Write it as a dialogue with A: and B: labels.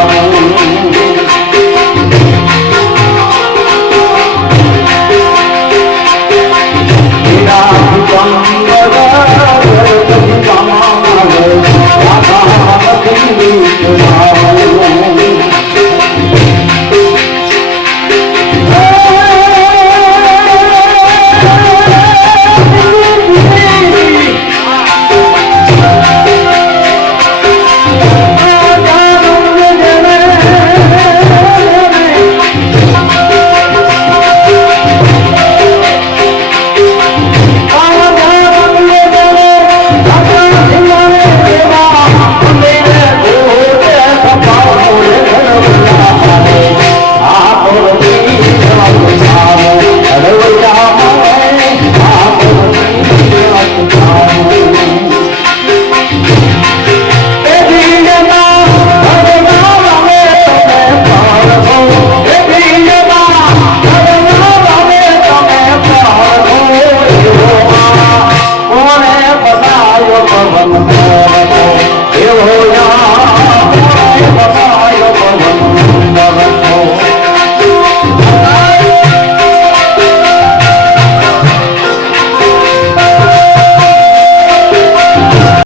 A: Oh.